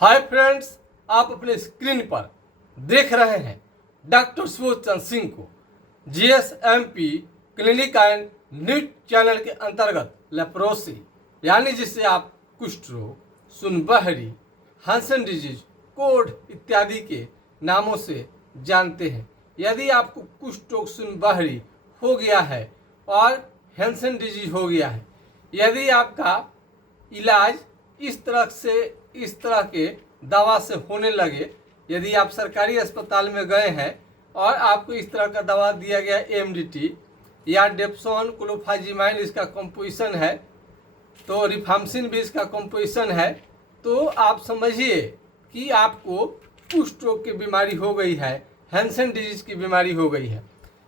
Hi friends, आप अपने screen पर देख रहे हैं डॉक्टर सुबोध चंद्र सिंह को GSMP clinic and neat channel के अंतर्गत लेप्रोसी यानी जिसे आप कुष्ठ रोग, सुनबहरी, हैंसन डिजीज, कोढ़ इत्यादि के नामों से जानते हैं। यदि आपको कुष्ठ रोग, सुनबहरी हो गया है और हैंसन डिजीज हो गया है, यदि आपका इलाज इस तरह के दवा से होने लगे, यदि आप सरकारी अस्पताल में गए हैं और आपको इस तरह का दवा दिया गया एमडीटी या डेप्सोन क्लोफाजिमाइन इसका कंपोजिशन है, तो रिफाम्सिन भी इसका कंपोजिशन है, तो आप समझिए कि आपको कुष्ठ रोग की बीमारी हो गई है, हैंसन डिजीज की बीमारी हो गई है।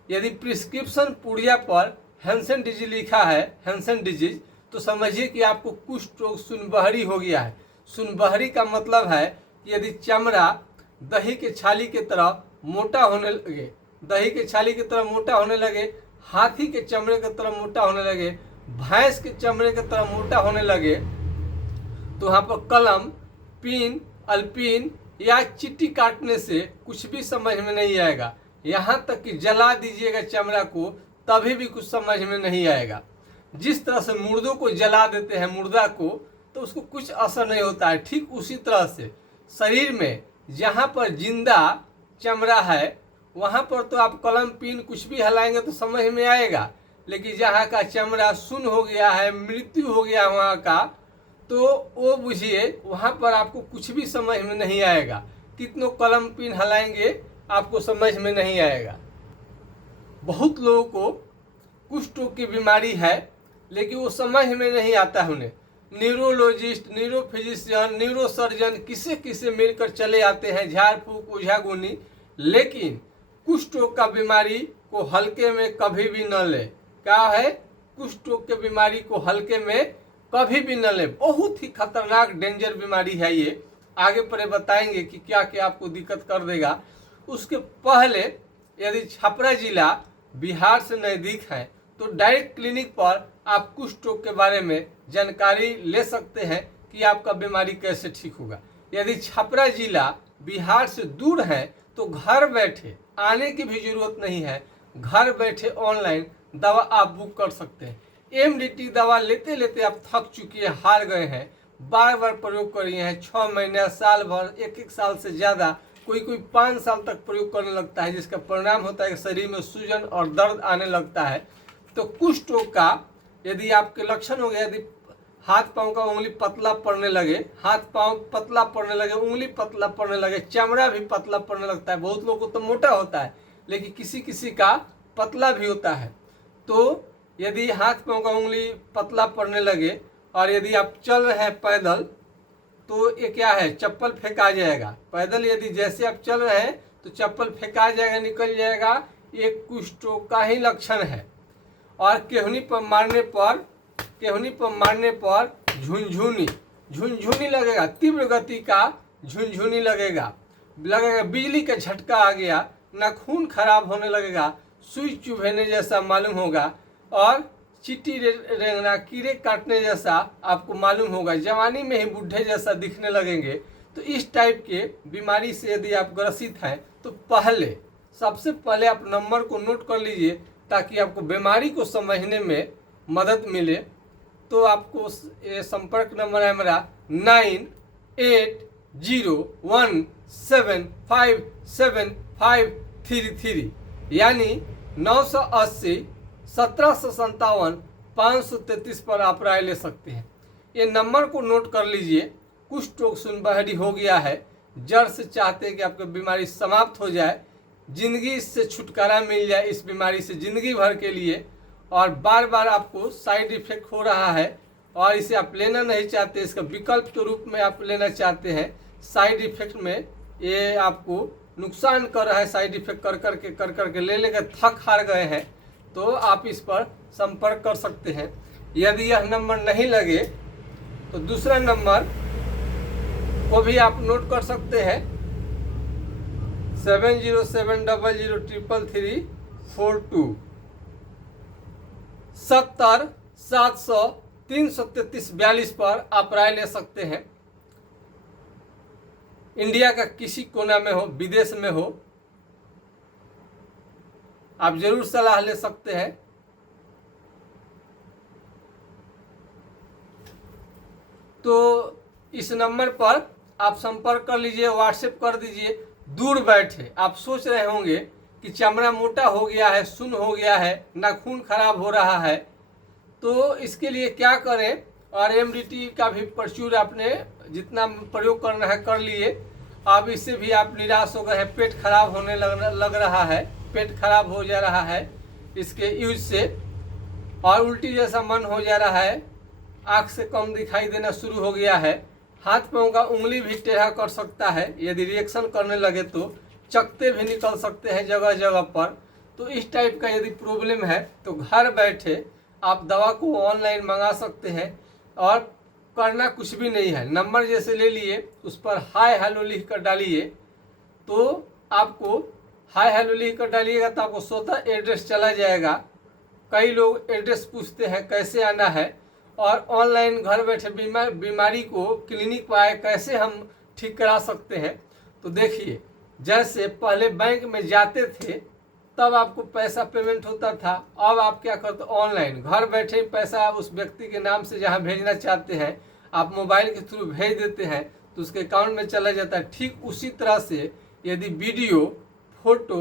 यदि प्रिस्क्रिप्शन पुड़िया पर हैंसन डिजीज लिखा है, हैंसन डिजीज, तो समझिए कि आपको कुष्ठ रोग, सुनबहरी हो गया है। सुनबहरी का मतलब है कि यदि चमड़ा दही के छाली की तरह मोटा होने लगे, दही के छाली की तरह मोटा होने लगे, हाथी के चमड़े की तरह मोटा होने लगे, भैंस के चमड़े की तरह मोटा होने लगे, तो वहाँ पर कलम, पिन, अल्पिन या चिट्टी काटने से कुछ भी समझ में नहीं आएगा। यहाँ तक कि जला दीजिएगा चमड़ा को, तभी भी कुछ समझ में नहीं आएगा। जिस तरह से मुर्दों को जला देते हैं, मुर्दा को, तो उसको कुछ असर नहीं होता है। ठीक उसी तरह से शरीर में जहाँ पर जिंदा चमड़ा है, वहाँ पर तो आप कलम, पिन कुछ भी हिलाएंगे तो समझ में आएगा, लेकिन जहाँ का चमड़ा सुन्न हो गया है, मृत्यु हो गया वहाँ का, तो वो बुझिए वहाँ पर आपको कुछ भी समझ में नहीं आएगा। कितनों कलम, पिन हिलाएंगे आपको समझ में नहीं आएगा। बहुत लोगों को कुष्ठ रोग की बीमारी है, लेकिन वो समझ में नहीं आता है। उन्हें न्यूरोलॉजिस्ट, न्यूरोफिजिशियन, न्यूरोसर्जन किसे मिलकर चले आते हैं, झाड़ फूक, ओझागुनी, लेकिन कुष्ठ रोग का बीमारी को हल्के में कभी भी न ले। क्या है? कुष्ठ रोग के बीमारी को हल्के में कभी भी न ले। बहुत ही खतरनाक डेंजर बीमारी है ये। आगे पर बताएंगे कि क्या क्या आपको दिक्कत कर देगा। उसके पहले यदि छपरा जिला बिहार से नज़दीक है तो डायरेक्ट क्लिनिक पर आप कुष्ठ रोग के बारे में जानकारी ले सकते हैं कि आपका बीमारी कैसे ठीक होगा। यदि छपरा जिला बिहार से दूर है तो घर बैठे, आने की भी जरूरत नहीं है, घर बैठे ऑनलाइन दवा आप बुक कर सकते हैं। एमडीटी दवा लेते लेते आप थक चुकी है, हार गए हैं, बार बार प्रयोग कर रही हैं, 6 महीने, साल भर, एक साल से ज़्यादा, कोई 5 साल तक प्रयोग करने लगता है, जिसका परिणाम होता है कि शरीर में सूजन और दर्द आने लगता है। तो कुष्ठ रोग का यदि आपके लक्षण हो गया, यदि हाथ पांव का उंगली पतला पड़ने लगे, हाथ पांव पतला पड़ने लगे, उंगली पतला पड़ने लगे, चमड़ा भी पतला पड़ने लगता है। बहुत लोगों को तो मोटा होता है, लेकिन किसी का पतला भी होता है। तो यदि हाथ पांव का उंगली पतला पड़ने लगे और यदि आप चल रहे हैं पैदल, तो ये क्या है? चप्पल फेंका जाएगा। पैदल यदि जैसे आप चल रहे हैं तो चप्पल फेंका जाएगा, निकल जाएगा। ये कुष्ठ रोग का ही लक्षण है। और केहनी पर मारने पर झुनझुनी लगेगा, तीव्र गति का झुनझुनी लगेगा, बिजली का झटका आ गया, नाखून खराब होने लगेगा, सुई चुभने जैसा मालूम होगा और चींटी रेंगना, कीड़े काटने जैसा आपको मालूम होगा। जवानी में ही बूढ़े जैसा दिखने लगेंगे। तो इस टाइप के बीमारी से यदि आप ग्रसित हैं तो सबसे पहले आप नंबर को नोट कर लीजिए, ताकि आपको बीमारी को समझने में मदद मिले। तो आपको ये संपर्क नंबर है मेरा 9801757533, यानी 980 1757 533 पर आप राय ले सकते हैं। ये नंबर को नोट कर लीजिए। कुष्ठ रोग, सुनबहरी हो गया है, जड़ से चाहते हैं कि आपकी बीमारी समाप्त हो जाए, जिंदगी से छुटकारा मिल जाए इस बीमारी से जिंदगी भर के लिए, और बार बार आपको साइड इफेक्ट हो रहा है और इसे आप लेना नहीं चाहते, इसका विकल्प के रूप में आप लेना चाहते हैं। साइड इफेक्ट में ये आपको नुकसान कर रहा है, साइड इफेक्ट कर करके ले लेकर थक हार गए हैं, तो आप इस पर संपर्क कर सकते हैं। यदि यह नंबर नहीं लगे तो दूसरा नंबर को भी आप नोट कर सकते हैं, 7070333342 70 700 333 42 पर आप राय ले सकते हैं। इंडिया का किसी कोना में हो, विदेश में हो, आप जरूर सलाह ले सकते हैं। तो इस नंबर पर आप संपर्क कर लीजिए, व्हाट्सएप कर दीजिए। दूर बैठे आप सोच रहे होंगे कि चमड़ा मोटा हो गया है, सुन्न हो गया है, नाखून खराब हो रहा है, तो इसके लिए क्या करें। और एमडीटी का भी प्रचुर आपने जितना प्रयोग करना है कर लिए। अब इससे भी आप निराश हो गए हैं, पेट खराब होने लग रहा है, पेट खराब हो जा रहा है इसके यूज से, और उल्टी जैसा मन हो जा रहा है, आँख से कम दिखाई देना शुरू हो गया है, हाथ पाँव का उंगली भी टेढ़ा कर सकता है, यदि रिएक्शन करने लगे तो चकते भी निकल सकते हैं जगह जगह पर। तो इस टाइप का यदि प्रॉब्लम है तो घर बैठे आप दवा को ऑनलाइन मंगा सकते हैं, और करना कुछ भी नहीं है। नंबर जैसे ले लिए, उस पर हाय हेलो लिख कर डालिए, तो आपको हाय हेलो लिख कर डालिएगा तो आपको स्वतः एड्रेस चला जाएगा। कई लोग एड्रेस पूछते हैं कैसे आना है, और ऑनलाइन घर बैठे बीमारी को क्लिनिक पर आए कैसे हम ठीक करा सकते हैं। तो देखिए, जैसे पहले बैंक में जाते थे तब आपको पैसा पेमेंट होता था, अब आप क्या करते, ऑनलाइन घर बैठे पैसा उस व्यक्ति के नाम से जहां भेजना चाहते हैं आप मोबाइल के थ्रू भेज देते हैं तो उसके अकाउंट में चला जाता है। ठीक उसी तरह से यदि वीडियो फोटो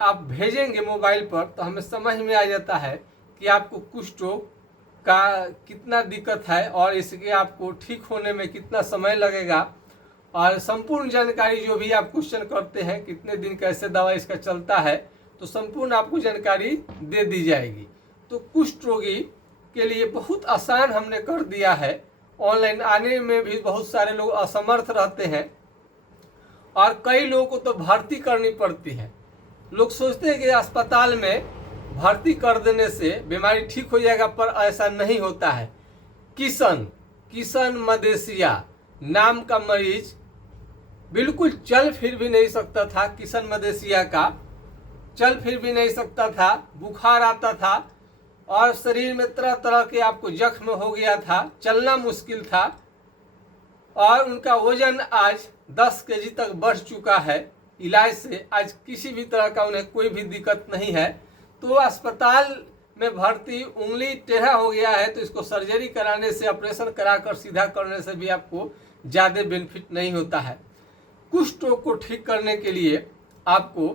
आप भेजेंगे मोबाइल पर तो हमें समझ में आ जाता है कि आपको कुष्ठ रोग का कितना दिक्कत है और इसके आपको ठीक होने में कितना समय लगेगा, और संपूर्ण जानकारी जो भी आप क्वेश्चन करते हैं कितने दिन कैसे दवा इसका चलता है, तो संपूर्ण आपको जानकारी दे दी जाएगी। तो कुष्ठ रोगी के लिए बहुत आसान हमने कर दिया है। ऑनलाइन आने में भी बहुत सारे लोग असमर्थ रहते हैं, और कई लोगों को तो भर्ती करनी पड़ती है। लोग सोचते हैं कि अस्पताल में भर्ती कर देने से बीमारी ठीक हो जाएगा, पर ऐसा नहीं होता है। किशन मदेशिया नाम का मरीज बिल्कुल चल फिर भी नहीं सकता था। किशन मदेशिया का चल फिर भी नहीं सकता था, बुखार आता था और शरीर में तरह तरह के आपको जख्म हो गया था, चलना मुश्किल था, और उनका वजन आज 10 केजी तक बढ़ चुका है। इलाज से आज किसी भी तरह का उन्हें कोई भी दिक्कत नहीं है। तो अस्पताल में भर्ती, उंगली टेढ़ा हो गया है तो इसको सर्जरी कराने से, ऑपरेशन कराकर सीधा करने से भी आपको ज़्यादा बेनिफिट नहीं होता है। कुष्ठ रोग को ठीक करने के लिए आपको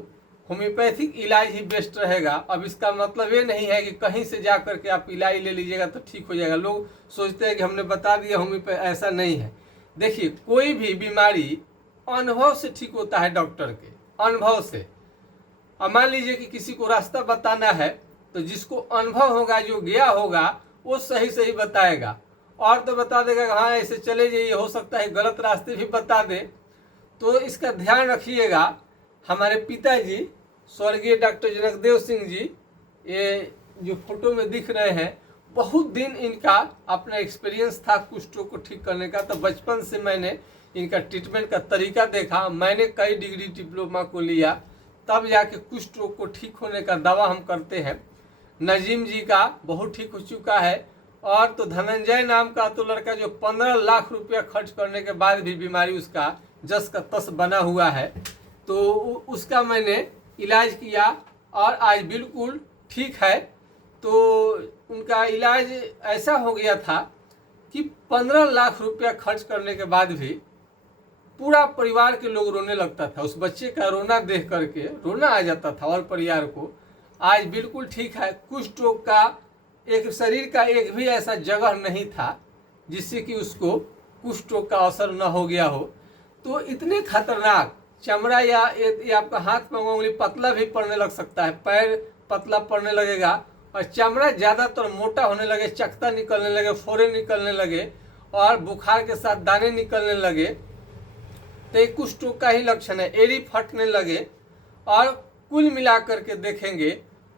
होम्योपैथिक इलाज ही बेस्ट रहेगा। अब इसका मतलब ये नहीं है कि कहीं से जा करके आप इलाज ले लीजिएगा तो ठीक हो जाएगा। लोग सोचते हैं कि हमने बता दिया होम्योपैथ, ऐसा नहीं है। देखिए, कोई भी बीमारी अनुभव से ठीक होता है, डॉक्टर के अनुभव से। अब मान लीजिए कि किसी को रास्ता बताना है तो जिसको अनुभव होगा, जो गया होगा, वो सही सही बताएगा, और तो बता देगा कि हाँ ऐसे चले जाइए, हो सकता है गलत रास्ते भी बता दे। तो इसका ध्यान रखिएगा। हमारे पिताजी स्वर्गीय डॉक्टर जनकदेव सिंह जी, ये जो फोटो में दिख रहे हैं, बहुत दिन इनका अपना एक्सपीरियंस था कुष्ठ रोग को ठीक करने का। तो बचपन से मैंने इनका ट्रीटमेंट का तरीका देखा, मैंने कई डिग्री डिप्लोमा को लिया, तब जाके कुष्ठ रोग को ठीक होने का दवा हम करते हैं। नजीम जी का बहुत ठीक हो चुका है, और तो धनंजय नाम का तो लड़का जो 15 लाख रुपया खर्च करने के बाद भी बीमारी उसका जस का तस बना हुआ है, तो उसका मैंने इलाज किया और आज बिल्कुल ठीक है। तो उनका इलाज ऐसा हो गया था कि 15 लाख रुपया खर्च करने के बाद भी पूरा परिवार के लोग रोने लगता था। उस बच्चे का रोना देख करके रोना आ जाता था और परिवार को। आज बिल्कुल ठीक है। कुष्ठ रोग का एक शरीर का एक भी ऐसा जगह नहीं था जिससे कि उसको कुष्ठ रोग का असर न हो गया हो। तो इतने खतरनाक चमड़ा या आपका हाथ पांव उंगली पतला भी पड़ने लग सकता है, पैर पतला पड़ने लगेगा, और चमड़ा ज़्यादातर मोटा होने लगे, चकता निकलने लगे, फोड़े निकलने लगे, और बुखार के साथ दाने निकलने लगे, तो ये कुष्ठ रोग का ही लक्षण है। एड़ी फटने लगे, और कुल मिलाकर के देखेंगे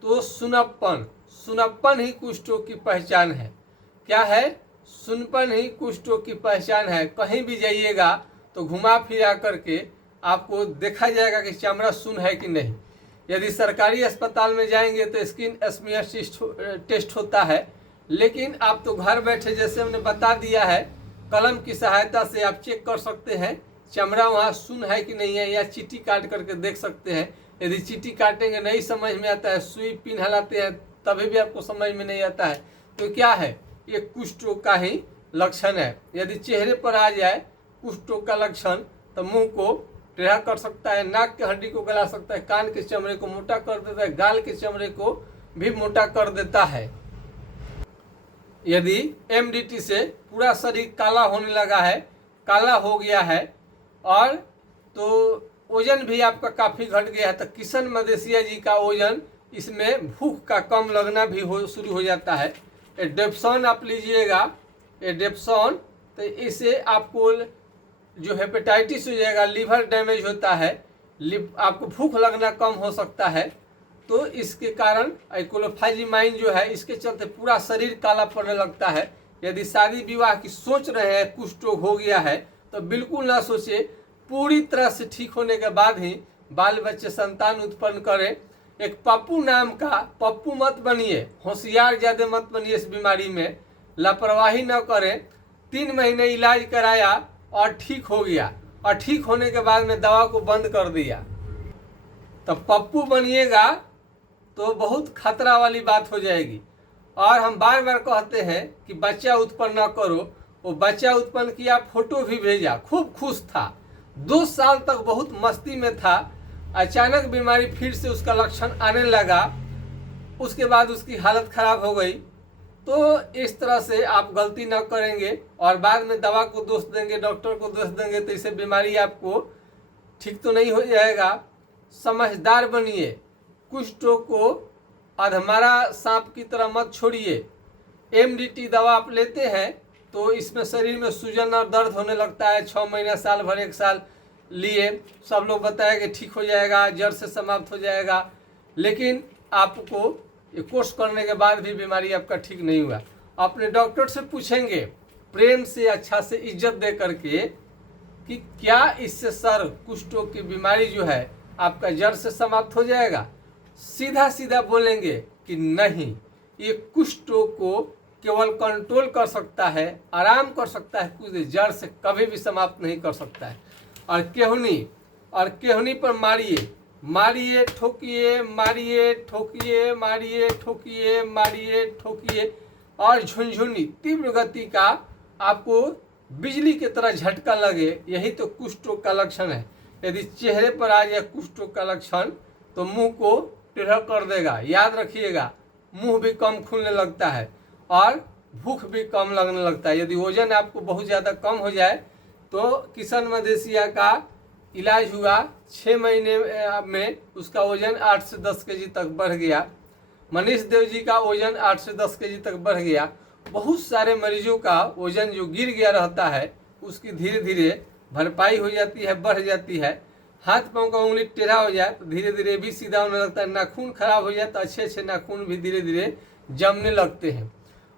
तो सुनप्पन ही कुष्ठ रोग की पहचान है। क्या है? सुनपन ही कुष्ठ रोग की पहचान है। कहीं भी जाइएगा तो घुमा फिरा करके आपको देखा जाएगा कि चमड़ा सुन है कि नहीं। यदि सरकारी अस्पताल में जाएंगे तो स्किन स्मीयर टेस्ट होता है, लेकिन आप तो घर बैठे, जैसे हमने बता दिया है, कलम की सहायता से आप चेक कर सकते हैं चमड़ा वहाँ सुन्न है कि नहीं है, या चीटी काट करके देख सकते हैं। यदि चीटी काटेंगे नहीं समझ में आता है, सुई पिन हलाते हैं तभी भी आपको समझ में नहीं आता है, तो क्या है, ये कुष्ठ रोग का ही लक्षण है। यदि चेहरे पर आ जाए कुष्ठ रोग का लक्षण तो मुंह को टेढ़ा कर सकता है, नाक के हड्डी को गला सकता है, कान के चमड़े को मोटा कर देता है, गाल के चमड़े को भी मोटा कर देता है। यदि एमडीटी से पूरा शरीर काला होने लगा है, काला हो गया है, और तो वजन भी आपका काफ़ी घट गया है, तो किशन मदेशिया जी का वजन, इसमें भूख का कम लगना भी शुरू हो जाता है। एडेप्सॉन आप लीजिएगा, एडेप्सॉन, तो इससे आपको जो हेपेटाइटिस हो जाएगा, लीवर डैमेज होता है, आपको भूख लगना कम हो सकता है। तो इसके कारण क्लोफेनामाइन जो है, इसके चलते पूरा शरीर काला पड़ने लगता है। यदि शादी विवाह की सोच रहे हैं, कुष्ठ रोग हो गया है, तो बिल्कुल ना सोचे, पूरी तरह से ठीक होने के बाद ही बाल बच्चे संतान उत्पन्न करें। एक पप्पू नाम का, पप्पू मत बनिए, होशियार ज़्यादा मत बनिए, इस बीमारी में लापरवाही न करें। 3 महीने इलाज कराया और ठीक हो गया, और ठीक होने के बाद में दवा को बंद कर दिया, तो पप्पू बनिएगा तो बहुत खतरा वाली बात हो जाएगी। और हम बार बार कहते हैं कि बच्चा उत्पन्न न करो। वो बच्चा उत्पन्न किया, फोटो भी भेजा, खूब खुश था, 2 साल तक बहुत मस्ती में था। अचानक बीमारी फिर से उसका लक्षण आने लगा, उसके बाद उसकी हालत खराब हो गई। तो इस तरह से आप गलती न करेंगे और बाद में दवा को दोष देंगे, डॉक्टर को दोष देंगे, तो इससे बीमारी आपको ठीक तो नहीं हो जाएगा। समझदार बनिए, कुष्ठ रोग को अधमरा सांप की तरह मत छोड़िए। एमडीटी दवा आप लेते हैं तो इसमें शरीर में सूजन और दर्द होने लगता है, 6 महीना, साल भर, 1 साल लिए सब लोग बताया कि ठीक हो जाएगा, जड़ से समाप्त हो जाएगा, लेकिन आपको ये कोर्स करने के बाद भी बीमारी आपका ठीक नहीं हुआ। अपने डॉक्टर से पूछेंगे प्रेम से, अच्छा से, इज्जत दे करके कि क्या इससे सर कुष्ठ रोग की बीमारी जो है आपका जड़ से समाप्त हो जाएगा। सीधा सीधा बोलेंगे कि नहीं, ये कुष्ठ रोग को केवल कंट्रोल कर सकता है, आराम कर सकता है, कुछ जड़ से कभी भी समाप्त नहीं कर सकता है। और केहनी पर मारिए, मारिए ठोकिए, मारिए ठोकिए, मारिए ठोकिए, मारिए ठोकिए, और झुनझुनी तीव्र गति का आपको बिजली की तरह झटका लगे, यही तो कुष्ठ रोग का लक्षण है। यदि चेहरे पर आ जाए कुष्ठ रोग का लक्षण तो मुंह को टेढ़ा कर देगा। याद रखिएगा, मुंह भी कम खुलने लगता है और भूख भी कम लगने लगता है। यदि वजन आपको बहुत ज़्यादा कम हो जाए तो किशन मदेशिया का इलाज हुआ, 6 महीने में उसका वजन 8 से 10 केजी तक बढ़ गया। मनीष देव जी का वजन 8 से 10 केजी तक बढ़ गया। बहुत सारे मरीजों का वजन जो गिर गया रहता है उसकी धीरे धीरे भरपाई हो जाती है, बढ़ जाती है। हाथ पाँव का उंगली टेढ़ा हो जाए तो धीरे धीरे भी सीधा होने लगता है। नाखून खराब हो जाए तो अच्छे अच्छे नाखून भी धीरे धीरे जमने लगते हैं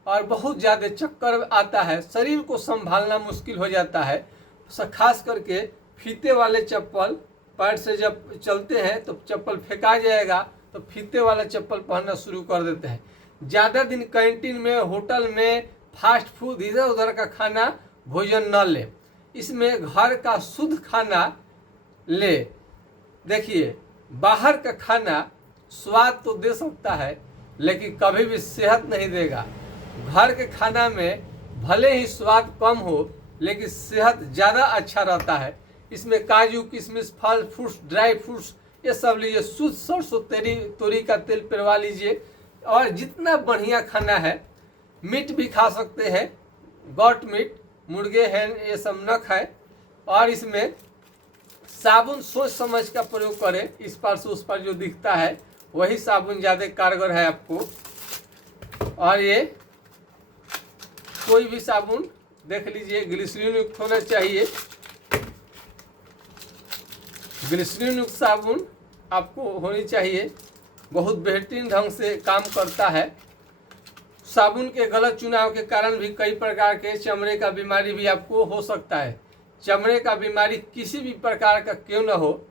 और बहुत ज़्यादा चक्कर आता है, शरीर को संभालना मुश्किल हो जाता है। खास करके फीते वाले चप्पल, पैर से जब चलते हैं तो चप्पल फेंका जाएगा तो फीते वाला चप्पल पहनना शुरू कर देते हैं। ज़्यादा दिन कैंटीन में, होटल में, फास्ट फूड, इधर उधर का खाना भोजन न ले, इसमें घर का शुद्ध खाना ले। देखिए, बाहर का खाना स्वाद तो दे सकता है लेकिन कभी भी सेहत नहीं देगा। घर के खाना में भले ही स्वाद कम हो लेकिन सेहत ज़्यादा अच्छा रहता है। इसमें काजू, किशमिश, फल फ्रूट्स, ड्राई फ्रूट्स, ये सब लीजिए। शुद्ध सरसों तोरी का तेल पिरवा लीजिए। और जितना बढ़िया खाना है, मीट भी खा सकते हैं, गॉट मीट, मुर्गे हैं, ये सब न खाएं। और इसमें साबुन सोच समझ का प्रयोग करें। इस पार से उस पार जो दिखता है वही साबुन ज़्यादा कारगर है आपको। और ये कोई भी साबुन देख लीजिए, ग्लिसरीन युक्त होना चाहिए। ग्लिसरीन युक्त साबुन आपको होनी चाहिए, बहुत बेहतरीन ढंग से काम करता है। साबुन के गलत चुनाव के कारण भी कई प्रकार के चमड़े का बीमारी भी आपको हो सकता है। चमड़े का बीमारी किसी भी प्रकार का क्यों न हो,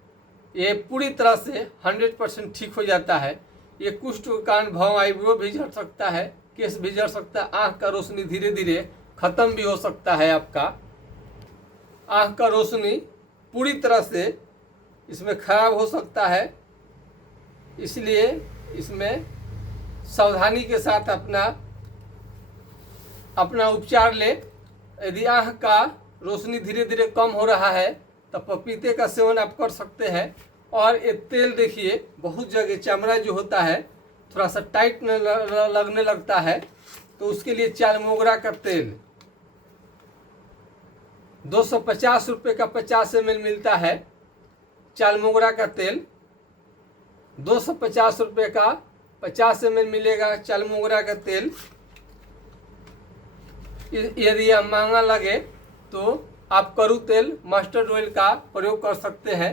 ये पूरी तरह से 100% ठीक हो जाता है। ये कुष्ठ के कारण भौं, आईब्रो भी झड़ सकता है, केस भी झड़ सकता है, आँख का रोशनी धीरे धीरे खत्म भी हो सकता है। आपका आँख का रोशनी पूरी तरह से इसमें खराब हो सकता है, इसलिए इसमें सावधानी के साथ अपना उपचार ले। यदि आँख का रोशनी धीरे धीरे कम हो रहा है तो पपीते का सेवन आप कर सकते हैं। और ये तेल देखिए, बहुत जगह चमड़ा जो होता है थोड़ा सा टाइट लगने लगता है, तो उसके लिए चाल मोगरा का तेल 250 रुपये का 50 ml मिलता है। चाल मोगरा का तेल 250 रुपये का 50 ml मिलेगा। चाल मोगरा का तेल यदि आप महंगा लगे तो आप करू तेल मस्टर्ड ऑयल का प्रयोग कर सकते हैं।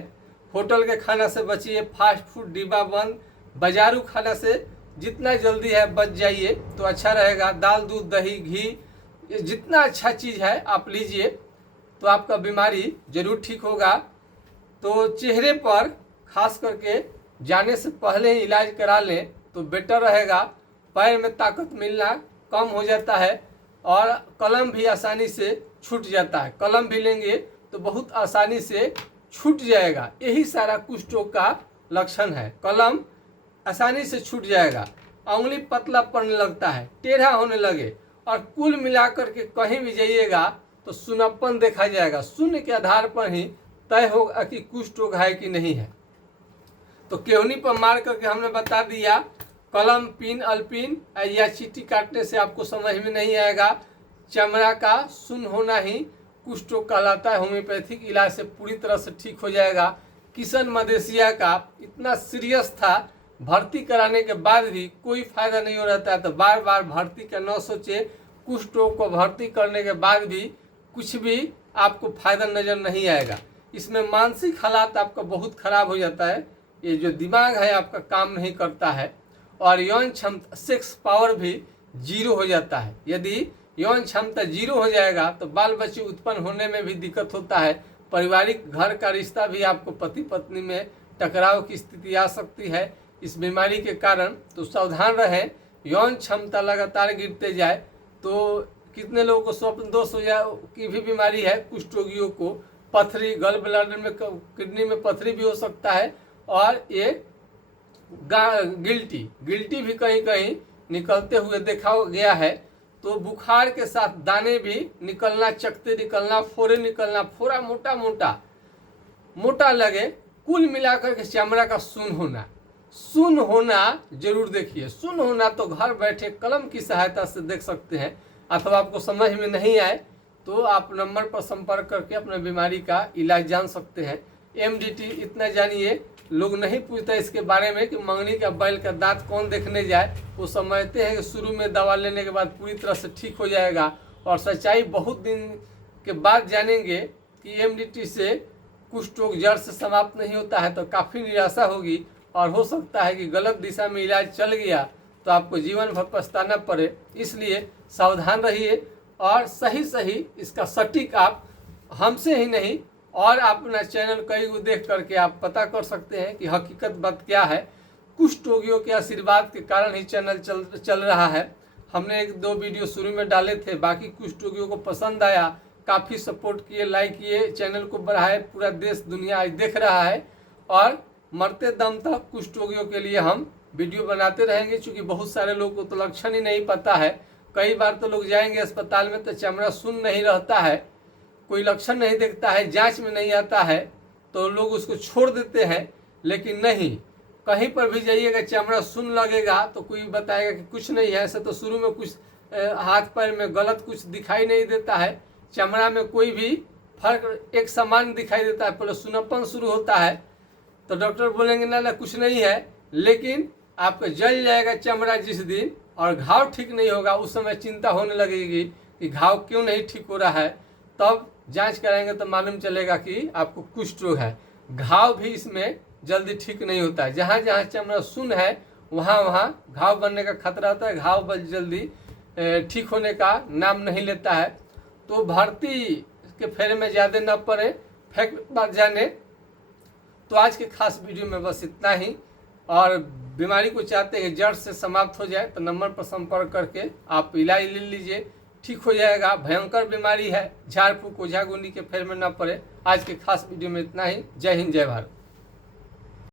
होटल के खाना से बचिए, फास्ट फूड डिब्बा बंद बाजारू खाना से जितना जल्दी है बच जाइए तो अच्छा रहेगा। दाल दूध दही घी जितना अच्छा चीज़ है आप लीजिए तो आपका बीमारी जरूर ठीक होगा। तो चेहरे पर खास करके जाने से पहले ही इलाज करा लें तो बेटर रहेगा। पैर में ताकत मिलना कम हो जाता है और कलम भी आसानी से छूट जाता है। कलम भी लेंगे तो बहुत आसानी से छूट जाएगा। यही सारा कुष्ठ रोग का लक्षण है। कलम आसानी से छूट जाएगा, उंगली पतला पड़ने लगता है, टेढ़ा होने लगे, और कुल मिलाकर के कहीं भी जाइएगा तो सुनापन देखा जाएगा। शून्य के आधार पर ही तय होगा कि कुष्ठ रोग है कि नहीं है। तो केहनी पर मार करके हमने बता दिया, कलम पिन अल्पिन या चीटी काटने से आपको समझ में नहीं आएगा। चमड़ा का सुन्न होना ही कुष्ठ रोग कहलाता है। होम्योपैथिक इलाज से पूरी तरह से ठीक हो जाएगा। किशन मदेशिया का इतना सीरियस था, भर्ती कराने के बाद भी कोई फायदा नहीं हो रहा है, तो बार बार भर्ती का न सोचे। कुष्ठ रोग को भर्ती करने के बाद भी कुछ भी आपको फायदा नज़र नहीं आएगा। इसमें मानसिक हालात आपका बहुत खराब हो जाता है। ये जो दिमाग है आपका काम नहीं करता है, और यौन क्षमता सेक्स पावर भी जीरो हो जाता है। यदि यौन क्षमता जीरो हो जाएगा तो बाल बच्चे उत्पन्न होने में भी दिक्कत होता है। पारिवारिक घर का रिश्ता भी आपको पति पत्नी में टकराव की स्थिति आ सकती है इस बीमारी के कारण। तो सावधान रहें। यौन क्षमता लगातार गिरते जाए तो कितने लोगों को स्वप्न दोष हो जाए की भी बीमारी है। कुष्ठ रोगियों को पथरी, गल ब्लैडर में, किडनी में पथरी भी हो सकता है। और ये गिल्टी भी कहीं कहीं निकलते हुए देखा गया है। तो बुखार के साथ दाने भी निकलना, चकते निकलना, फोड़े निकलना, फोड़ा मोटा लगे, कुल मिलाकर के चमड़ा का सुन्न होना जरूर देखिए। सुन्न होना तो घर बैठे कलम की सहायता से देख सकते हैं, अथवा आपको समझ में नहीं आए तो आप नंबर पर संपर्क करके अपने बीमारी का इलाज जान सकते हैं। MDT इतना जानिए, लोग नहीं पूछते इसके बारे में कि मंगनी का बैल का दांत कौन देखने जाए। वो समझते हैं कि शुरू में दवा लेने के बाद पूरी तरह से ठीक हो जाएगा, और सच्चाई बहुत दिन के बाद जानेंगे कि MDT से कुष्ठ रोग जड़ से समाप्त नहीं होता है। तो काफ़ी निराशा होगी, और हो सकता है कि गलत दिशा में इलाज चल गया तो आपको जीवन भर पछताना पड़े। इसलिए सावधान रहिए और सही इसका सटीक आप हमसे ही नहीं और अपना चैनल कई को देख करके आप पता कर सकते हैं कि हकीकत बात क्या है। कुष्ठ रोगियों के आशीर्वाद के कारण ही चैनल चल रहा है। हमने 1-2 वीडियो शुरू में डाले थे, बाकी कुष्ठ रोगियों को पसंद आया, काफ़ी सपोर्ट किए, लाइक किए, चैनल को बढ़ाए। पूरा देश दुनिया आज देख रहा है, और मरते दम तक कुष्ठ रोगियों के लिए हम वीडियो बनाते रहेंगे। क्योंकि बहुत सारे लोगों को तो लक्षण ही नहीं पता है। कई बार तो लोग जाएंगे अस्पताल में तो चमड़ा सुन्न नहीं रहता है, कोई लक्षण नहीं दिखता है, जांच में नहीं आता है, तो लोग उसको छोड़ देते हैं। लेकिन नहीं, कहीं पर भी जाइएगा चमड़ा सुन्न लगेगा तो कोई बताएगा कि कुछ नहीं है। ऐसे तो शुरू में कुछ हाथ पैर में गलत कुछ दिखाई नहीं देता है, चमड़ा में कोई भी फर्क एक समान दिखाई देता है। पहले सुनापन शुरू होता है तो डॉक्टर बोलेंगे ना कुछ नहीं है, लेकिन आपका जल जाएगा चमड़ा जिस दिन और घाव ठीक नहीं होगा, उस समय चिंता होने लगेगी कि घाव क्यों नहीं ठीक हो रहा है। तब जांच कराएंगे तो मालूम चलेगा कि आपको कुष्ठ रोग है। घाव भी इसमें जल्दी ठीक नहीं होता है। जहाँ जहाँ चमड़ा सुन्न है वहाँ वहाँ घाव बनने का खतरा होता है। घाव जल्दी ठीक होने का नाम नहीं लेता है। तो भर्ती के फेरे में ज़्यादा न पड़े, फैक्ट बात जाने। तो आज के खास वीडियो में बस इतना ही, और बीमारी को चाहते हैं जड़ से समाप्त हो जाए तो नंबर पर संपर्क करके आप इलाज ले लीजिए। ठीक हो जाएगा। भयंकर बीमारी है, झाड़ फूक ओझा गुनी के फेर में न पड़े। आज के खास वीडियो में इतना ही। जय हिंद, जय भारत।